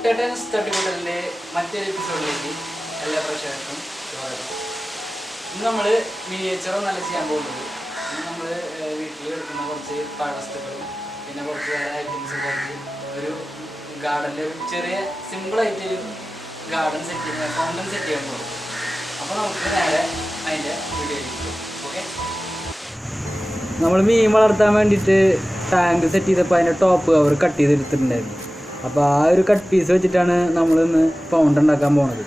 കുട്ടേട്ടൻസ് തട്ടിക്കൂട്ടലിൻ്റെ മറ്റൊരു എപ്പിസോഡിലേക്ക് എല്ലാ പ്രേക്ഷകർക്കും സ്വാഗതം. ഇന്ന് നമ്മൾ മിനിയേച്ചർ നല്ല ചെയ്യാൻ പോകുന്നത്. ഇന്ന് നമ്മൾ വീട്ടിൽ എടുക്കുന്ന കുറച്ച് പഴവസ്തുക്കളും പിന്നെ കുറച്ച് വേറെ ഐറ്റംസ് കുറച്ച് ഒരു ഗാർഡൻ്റെ ഒരു ചെറിയ സിമ്പിളായിട്ട് ഗാർഡൻ സെറ്റ് ചെയ്യാൻ ഫൗണ്ടൻ സെറ്റ് ചെയ്യാൻ പോകും. അപ്പോൾ നമുക്ക് നേരെ അതിൻ്റെ വീഡിയോയിലേക്ക്. ഓക്കെ, നമ്മൾ മീൻ വളർത്താൻ വേണ്ടിയിട്ട് ടാങ്ക് സെറ്റ് ചെയ്തപ്പോൾ അതിൻ്റെ ടോപ്പ് കവർ കട്ട് ചെയ്തെടുത്തിട്ടുണ്ടായിരുന്നു. അപ്പോൾ ആ ഒരു കട്ട് പീസ് വെച്ചിട്ടാണ് നമ്മളിന്ന് ഫൗണ്ട് ഉണ്ടാക്കാൻ പോണത്.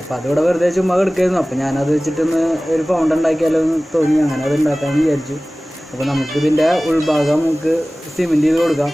അപ്പോൾ അതിവിടെ വെറുതെ ചുമ്മാ എടുക്കായിരുന്നു. അപ്പോൾ ഞാനത് വെച്ചിട്ടൊന്ന് ഒരു ഫൗണ്ട് ഉണ്ടാക്കിയാലോ എന്ന് തോന്നി, അങ്ങനെ അത് ഉണ്ടാക്കാമെന്ന് വിചാരിച്ചു. അപ്പോൾ നമുക്കിതിൻ്റെ ഉൾഭാഗം നമുക്ക് സിമെൻറ്റ് ചെയ്ത് കൊടുക്കാം.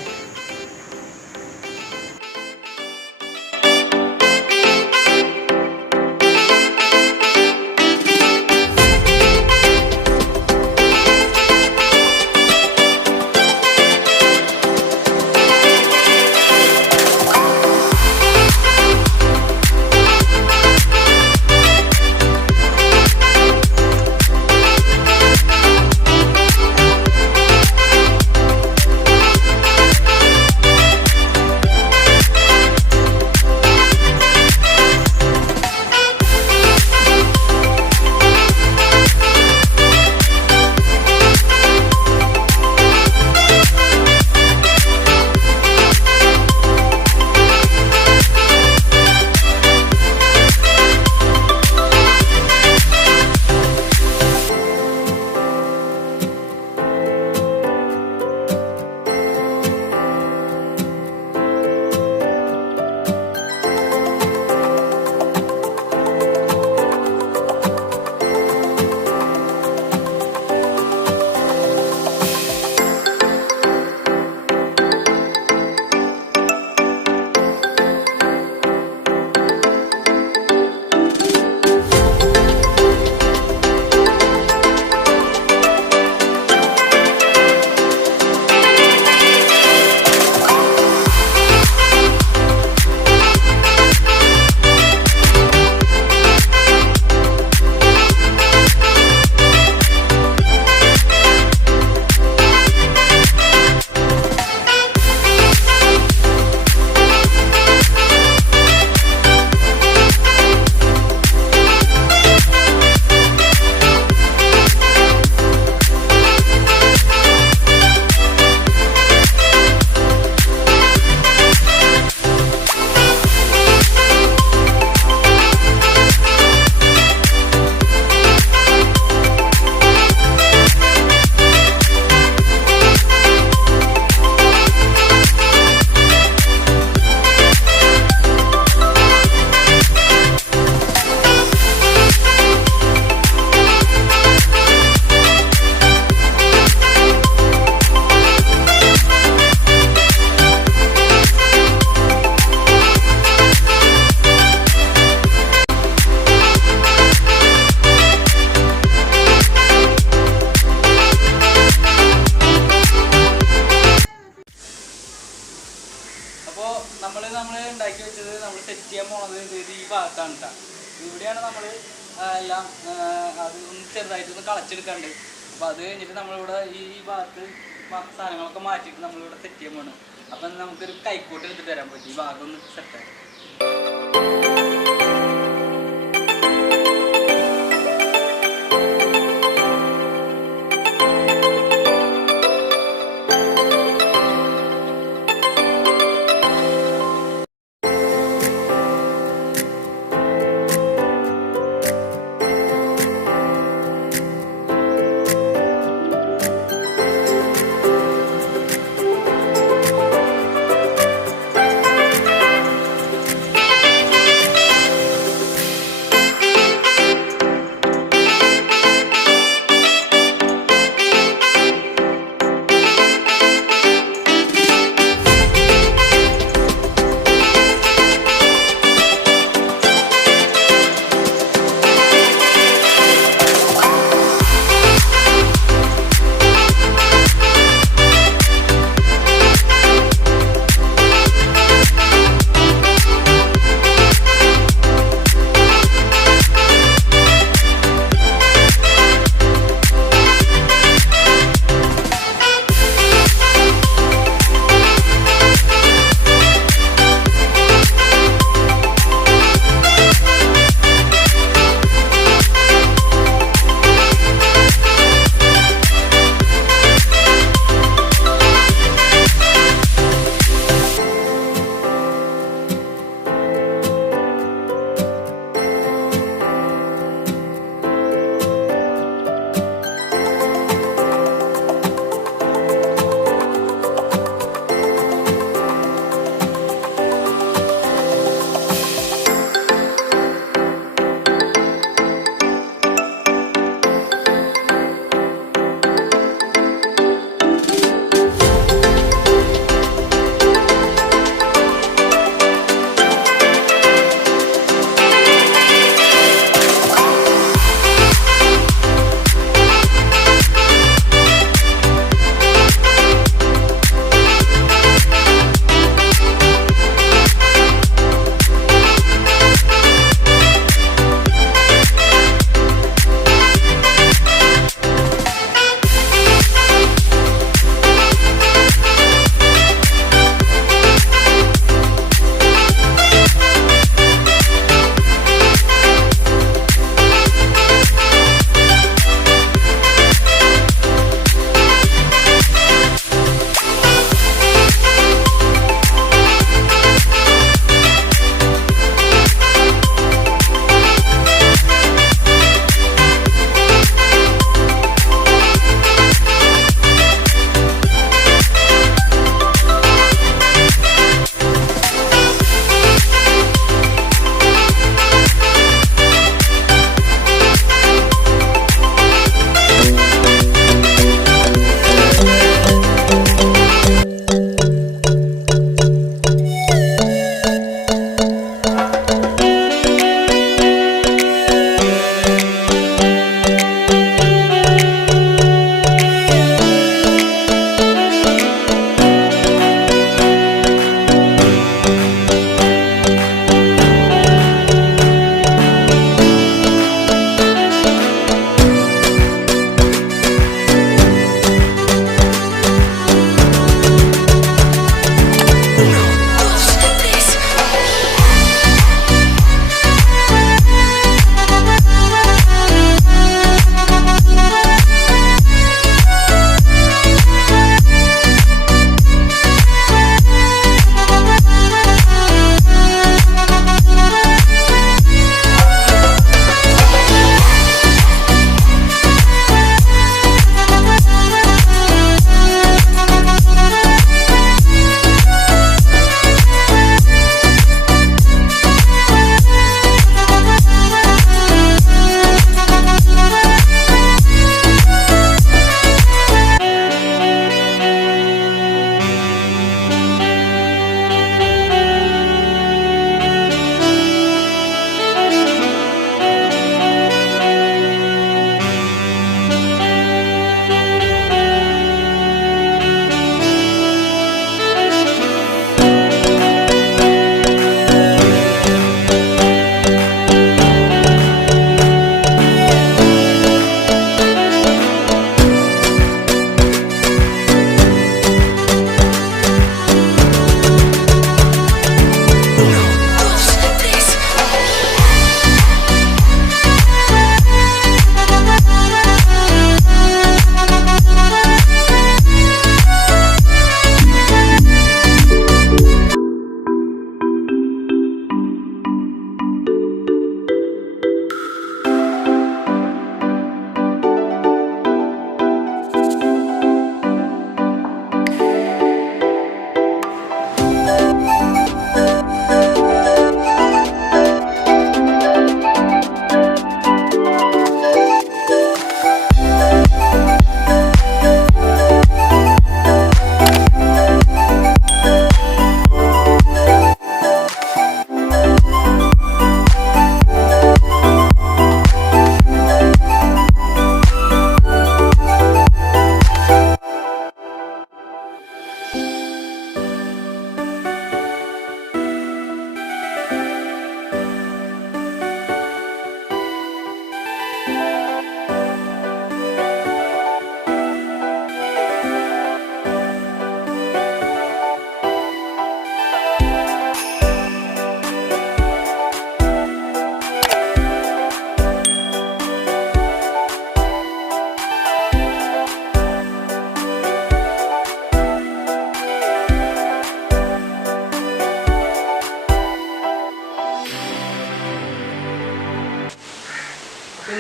നമ്മൾ ഉണ്ടാക്കി വെച്ചത് നമ്മൾ സെറ്റ് ചെയ്യാൻ പോകുന്നത് ഈ ഭാഗത്താണ് കേട്ടോ. ഇവിടെയാണ് നമ്മൾ എല്ലാം അത് ഒന്ന് ചെറുതായിട്ടൊന്ന് കളച്ചെടുക്കാണ്ട്. അപ്പോൾ അത് കഴിഞ്ഞിട്ട് നമ്മളിവിടെ ഈ ഭാഗത്ത് സാധനങ്ങളൊക്കെ മാറ്റിയിട്ട് നമ്മളിവിടെ സെറ്റ് ചെയ്യാൻ പോകണം. അപ്പം നമുക്കൊരു കൈക്കോട്ട് എടുത്തിട്ട് തരാൻ പറ്റും ഈ ഭാഗം ഒന്ന് സെറ്റാക്കി.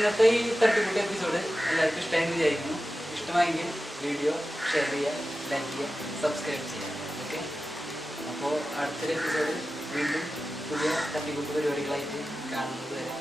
ഇന്നത്തെ ഈ തട്ടിക്കൂട്ട് എപ്പിസോഡ് എല്ലാവർക്കും ഇഷ്ടമായെന്ന് വിചാരിക്കുന്നു. ഇഷ്ടമായെങ്കിൽ വീഡിയോ ഷെയർ ചെയ്യുക, ലൈക്ക് ചെയ്യുക, സബ്സ്ക്രൈബ് ചെയ്യുക. ഓക്കെ, അപ്പോൾ അടുത്തൊരു എപ്പിസോഡ് വീണ്ടും പുതിയ തട്ടിക്കൂട്ട് പരിപാടികളായിട്ട് കാണുന്നത് വരെ